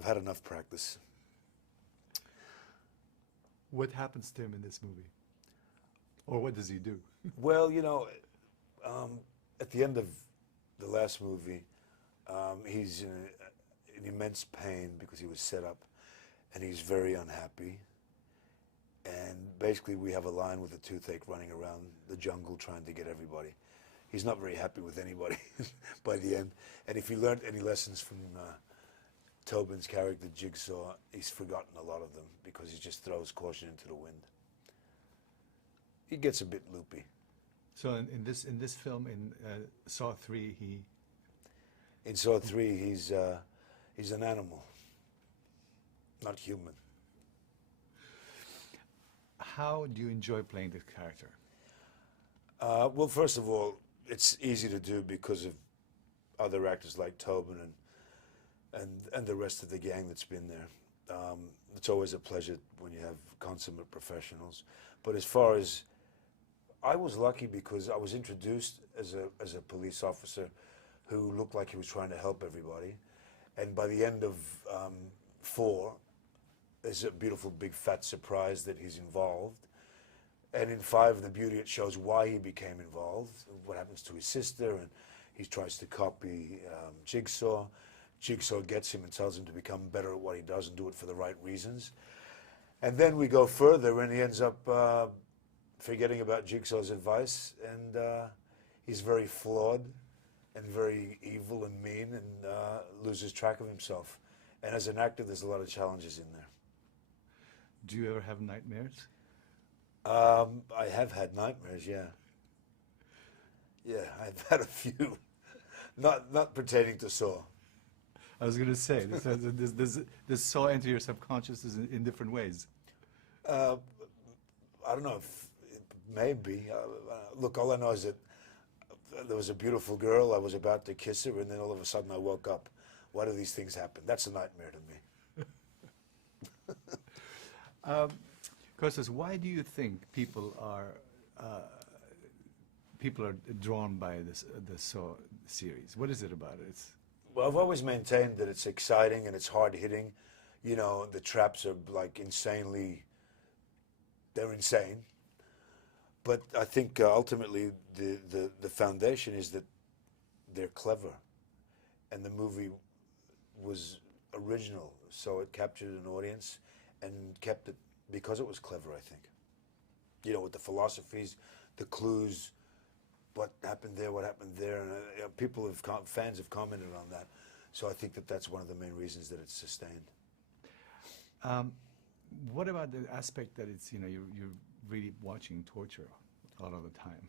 I've had enough practice. What happens to him in this movie? Or what does he do? Well, at the end of the last movie, he's in immense pain because he was set up, and he's very unhappy. And basically, we have a lion with a toothache running around the jungle trying to get everybody. He's not very happy with anybody by the end. And if he learned any lessons from Tobin's character, Jigsaw, he's forgotten a lot of them because he just throws caution into the wind. He gets a bit loopy. So in this film, in Saw 3, In Saw 3, he's an animal, not human. How do you enjoy playing this character? Well, first of all, it's easy to do because of other actors like Tobin and the rest of the gang that's been there. It's always a pleasure when you have consummate professionals. But as far as I was lucky because I was introduced as a police officer who looked like he was trying to help everybody. And by the end of 4, there's a beautiful big fat surprise that he's involved. And in 5, the beauty, it shows why he became involved, what happens to his sister, and he tries to copy Jigsaw. Jigsaw gets him and tells him to become better at what he does and do it for the right reasons. And then we go further, and he ends up forgetting about Jigsaw's advice, and he's very flawed and very evil and mean, and loses track of himself. And as an actor, there's a lot of challenges in there. Do you ever have nightmares? I have had nightmares, yeah. Yeah, I've had a few. Not pertaining to Saw. I was going to say, does Saw enter your subconscious in different ways? I don't know if maybe. Look, all I know is that there was a beautiful girl. I was about to kiss her, and then all of a sudden I woke up. Why do these things happen? That's a nightmare to me. Costas, why do you think people are drawn by the Saw series? What is it about it? Well, I've always maintained that it's exciting and it's hard hitting. You know, the traps are like they're insane. But I think ultimately the foundation is that they're clever, and the movie was original, so it captured an audience and kept it because it was clever, I think. You know, with the philosophies, the clues, what happened there, and fans have commented on that. So I think that that's one of the main reasons that it's sustained. What about the aspect that it's, you're really watching torture a lot of the time?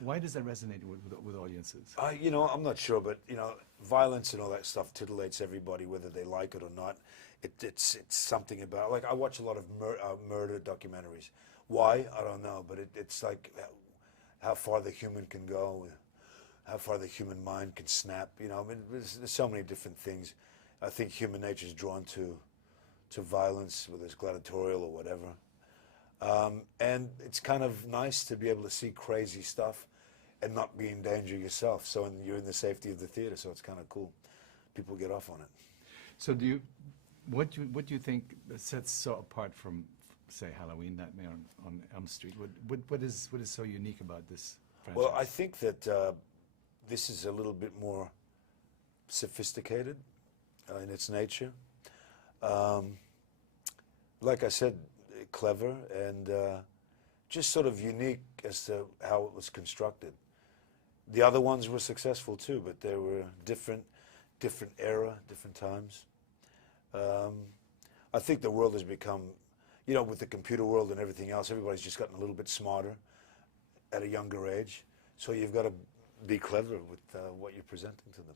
Why does that resonate with audiences? I'm not sure, but violence and all that stuff titillates everybody, whether they like it or not. It's something about, like, I watch a lot of murder documentaries. Why? I don't know, but it's like how far the human can go, how far the human mind can snap. I mean, there's so many different things. I think human nature is drawn to violence, whether it's gladiatorial or whatever. And it's kind of nice to be able to see crazy stuff and not be in danger yourself. So you're in the safety of the theater, so it's kind of cool. People get off on it. So what do you think sets Saw apart from, say, Halloween, Nightmare on Elm Street? What is so unique about this franchise? Well, I think that this is a little bit more sophisticated in its nature. Like I said, clever and just sort of unique as to how it was constructed. The other ones were successful too, but they were different era, different times. I think the world has become, with the computer world and everything else, everybody's just gotten a little bit smarter at a younger age. So you've got to be clever with what you're presenting to them.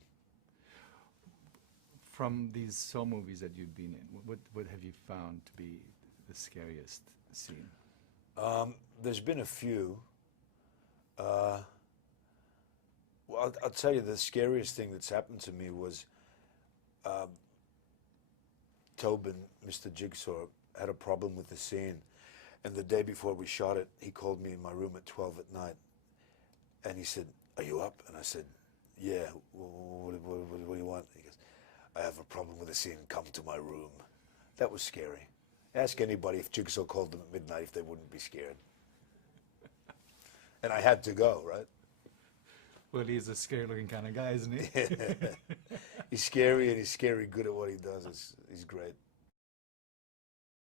From these Saw movies that you've been in, what have you found to be the scariest scene? There's been a few. Well, I'll tell you, the scariest thing that's happened to me was Tobin, Mr. Jigsaw, had a problem with the scene. And the day before we shot it, he called me in my room at 12 at night. And he said, "Are you up?" And I said, "Yeah, what do you want?" He goes, "I have a problem with the scene, come to my room. That was scary. Ask anybody if Jigsaw called them at midnight if they wouldn't be scared. And I had to go, right? Well, he's a scary-looking kind of guy, isn't he? He's scary, and he's scary good at what he does. He's great.